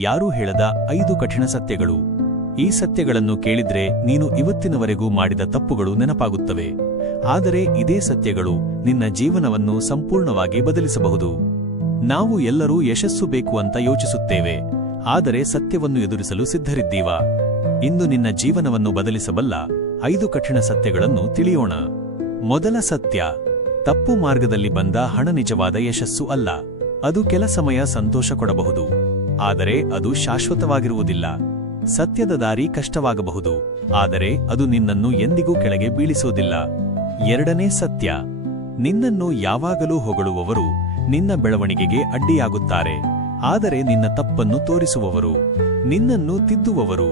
ಯಾರೂ ಹೇಳದ 5 ಕಠಿಣ ಸತ್ಯಗಳು. ಈ ಸತ್ಯಗಳನ್ನು ಕೇಳಿದ್ರೆ ನೀನು ಇವತ್ತಿನವರೆಗೂ ಮಾಡಿದ ತಪ್ಪುಗಳು ನೆನಪಾಗುತ್ತವೆ. ಆದರೆ ಇದೇ ಸತ್ಯಗಳು ನಿನ್ನ ಜೀವನವನ್ನು ಸಂಪೂರ್ಣವಾಗಿ ಬದಲಿಸಬಹುದು. ನಾವು ಎಲ್ಲರೂ ಯಶಸ್ಸು ಬೇಕು ಅಂತ ಯೋಚಿಸುತ್ತೇವೆ, ಆದರೆ ಸತ್ಯವನ್ನು ಎದುರಿಸಲು ಸಿದ್ಧರಿದ್ದೀವಾ? ಇಂದು ನಿನ್ನ ಜೀವನವನ್ನು ಬದಲಿಸಬಲ್ಲ 5 ಕಠಿಣ ಸತ್ಯಗಳನ್ನು ತಿಳಿಯೋಣ. ಮೊದಲ ಸತ್ಯ: ತಪ್ಪು ಮಾರ್ಗದಲ್ಲಿ ಬಂದ ಹಣ ನಿಜವಾದ ಯಶಸ್ಸು ಅಲ್ಲ. ಅದು ಕೆಲ ಸಮಯ ಸಂತೋಷ ಕೊಡಬಹುದು, ಆದರೆ ಅದು ಶಾಶ್ವತವಾಗಿರುವುದಿಲ್ಲ. ಸತ್ಯದ ದಾರಿ ಕಷ್ಟವಾಗಬಹುದು, ಆದರೆ ಅದು ನಿನ್ನನ್ನು ಎಂದಿಗೂ ಕೆಳಗೆ ಬೀಳಿಸುವುದಿಲ್ಲ. ಎರಡನೇ ಸತ್ಯ: ನಿನ್ನನ್ನು ಯಾವಾಗಲೂ ಹೊಗಳುವವರು ನಿನ್ನ ಬೆಳವಣಿಗೆಗೆ ಅಡ್ಡಿಯಾಗುತ್ತಾರೆ, ಆದರೆ ನಿನ್ನ ತಪ್ಪನ್ನು ತೋರಿಸುವವರು, ನಿನ್ನನ್ನು ತಿದ್ದುವವರು,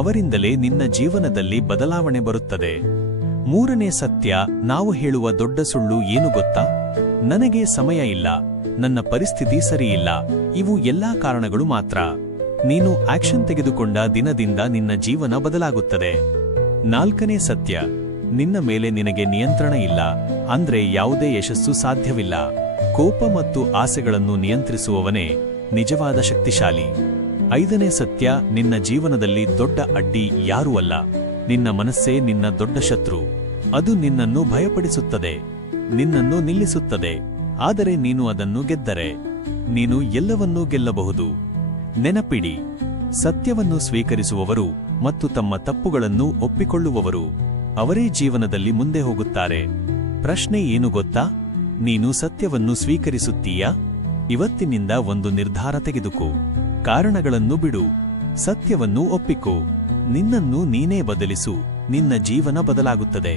ಅವರಿಂದಲೇ ನಿನ್ನ ಜೀವನದಲ್ಲಿ ಬದಲಾವಣೆ ಬರುತ್ತದೆ. ಮೂರನೇ ಸತ್ಯ: ನಾವು ಹೇಳುವ ದೊಡ್ಡ ಸುಳ್ಳು ಏನು ಗೊತ್ತಾ? ನನಗೆ ಸಮಯ ಇಲ್ಲ, ನನ್ನ ಪರಿಸ್ಥಿತಿ ಸರಿಯಿಲ್ಲ, ಇವು ಎಲ್ಲಾ ಕಾರಣಗಳು ಮಾತ್ರ. ನೀನು ಆಕ್ಷನ್ ತೆಗೆದುಕೊಂಡ ದಿನದಿಂದ ನಿನ್ನ ಜೀವನ ಬದಲಾಗುತ್ತದೆ. ನಾಲ್ಕನೇ ಸತ್ಯ: ನಿನ್ನ ಮೇಲೆ ನಿನಗೆ ನಿಯಂತ್ರಣ ಇಲ್ಲ, ಅಂದ್ರೆ ಯಾವುದೇ ಯಶಸ್ಸು ಸಾಧ್ಯವಿಲ್ಲ. ಕೋಪ ಮತ್ತು ಆಸೆಗಳನ್ನು ನಿಯಂತ್ರಿಸುವವನೇ ನಿಜವಾದ ಶಕ್ತಿಶಾಲಿ. ಐದನೇ ಸತ್ಯ: ನಿನ್ನ ಜೀವನದಲ್ಲಿ ದೊಡ್ಡ ಅಡ್ಡಿ ಯಾರೂ ಅಲ್ಲ, ನಿನ್ನ ಮನಸ್ಸೇ ನಿನ್ನ ದೊಡ್ಡ ಶತ್ರು. ಅದು ನಿನ್ನನ್ನು ಭಯಪಡಿಸುತ್ತದೆ, ನಿನ್ನನ್ನು ನಿಲ್ಲಿಸುತ್ತದೆ, ಆದರೆ ನೀನು ಅದನ್ನು ಗೆದ್ದರೆ ನೀನು ಎಲ್ಲವನ್ನೂ ಗೆಲ್ಲಬಹುದು. ನೆನಪಿಡಿ, ಸತ್ಯವನ್ನು ಸ್ವೀಕರಿಸುವವರು ಮತ್ತು ತಮ್ಮ ತಪ್ಪುಗಳನ್ನು ಒಪ್ಪಿಕೊಳ್ಳುವವರು ಅವರೇ ಜೀವನದಲ್ಲಿ ಮುಂದೆ ಹೋಗುತ್ತಾರೆ. ಪ್ರಶ್ನೆ ಏನು ಗೊತ್ತಾ? ನೀನು ಸತ್ಯವನ್ನು ಸ್ವೀಕರಿಸುತ್ತೀಯಾ? ಇವತ್ತಿನಿಂದ ಒಂದು ನಿರ್ಧಾರ ತೆಗೆದುಕೋ. ಕಾರಣಗಳನ್ನು ಬಿಡು, ಸತ್ಯವನ್ನು ಒಪ್ಪಿಕೋ. ನಿನ್ನನ್ನು ನೀನೇ ಬದಲಿಸು, ನಿನ್ನ ಜೀವನ ಬದಲಾಗುತ್ತದೆ.